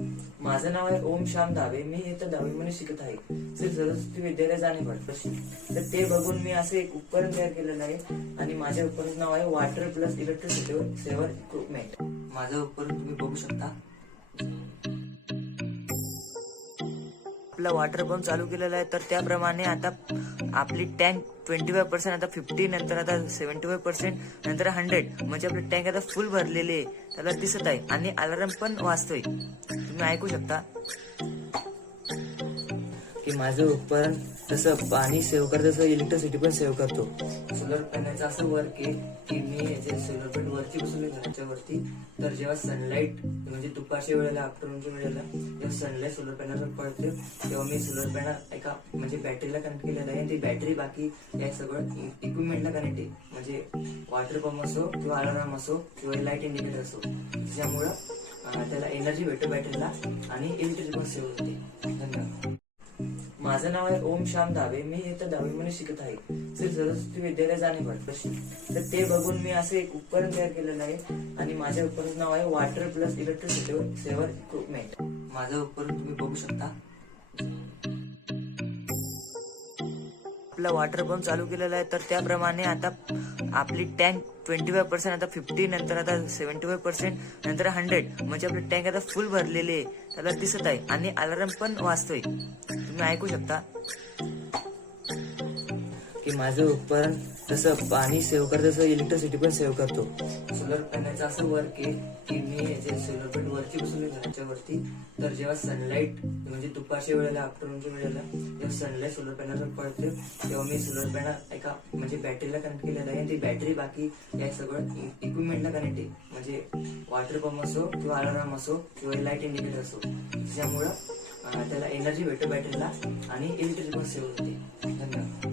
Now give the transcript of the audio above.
माझं नाव आहे ओम श्याम धावे. मी इथं 10वी शिकत आहे. श्री सरस्वती विद्यालय जाणेवाड पश्चिम. तर ते बघून मी असं एक उपकरण तयार केलेलं आहे आणि माझ्या उपकरणाचं नाव आहे water plus electricity saver equipment. माझं उपकरण तुम्ही बघू शकता. आपला वॉटर पंप चालू केलेला आहे. तर त्याप्रमाणे आता आपली टँक 25% आता 50 नंतर आता 75% नंतर 100 म्हणजे आपली टँक आता फुल भरलेली आहे. त्याला दिसत आहे आणि अलार्म पण वाजतोय. तुम्ही ऐकू शकता की माझं उपकरण जसं पाणी सेव्ह करतं तसं इलेक्ट्रिसिटी पण सेव्ह करतो. सोलर पॅनलचं असं वर्क आहे की मी जे सोलर पॅनल वरती बसवले घराच्या वरती, तर जेव्हा सनलाईट म्हणजे दुपारच्या वेळेला आफ्टरनूनच्या वेळेला जेव्हा सनलाईट सोलर पॅनलवर पडते तेव्हा मी सोलर पॅनल एका म्हणजे बॅटरीला कनेक्ट केलेलं आहे. ती बॅटरी बाकी या सगळं इक्विपमेंटला कनेक्ट आहे. म्हणजे वॉटर पंप असो किंवा अलार्म असो किंवा लाईट इंडिकेटर असो, ज्यामुळं त्याला एनर्जी भेटतो बॅटरीला आणि इलेक्ट्रिसिटी पण सेव्ह होते. धन्यवाद. माझं नाव आहे ओम श्याम धावे. मी इथं 10वी शिकत आहे. श्री सरस्वती विद्यालय जाणेवाड पश्चिम. तर ते बघून मी असं एक उपकरण तयार केलेलं आहे आणि माझ्या उपकरणाचं नाव आहे water plus electricity saver equipment. माझं उपकरण तुम्ही बघू शकता. आपला वॉटर पंप चालू केलेला आहे. तर त्याप्रमाणे आता आपली टँक 25% आता 50 नंतर आता 75% नंतर 100 म्हणजे आपली टँक आता फुल भरलेली आहे. त्याला दिसत आहे आणि अलार्म पण वाजतोय. तुम्ही ऐकू शकता की माझं उपकरण जसं पाणी सेव्ह करतं तसं इलेक्ट्रिसिटी पण सेव्ह करतो. सोलर पॅनलचं असं वर्क आहे की मी जे सोलर पॅनल वरती बसवले घराच्या वरती, तर जेव्हा सनलाईट म्हणजे दुपारच्या वेळेला आफ्टरनूनच्या वेळेला जेव्हा सनलाईट सोलर पॅनलवर पडते तेव्हा मी सोलर पॅनल एका म्हणजे बॅटरीला कनेक्ट केलेलं आहे. ती बॅटरी बाकी या सगळं इक्विपमेंटला कनेक्ट आहे. म्हणजे वॉटर पंप असो किंवा अलार्म असो किंवा लाईट इंडिकेटर असो, ज्यामुळं त्याला एनर्जी भेटतो बॅटरीला आणि इलेक्ट्रिसिटी पण सेव्ह होते. धन्यवाद.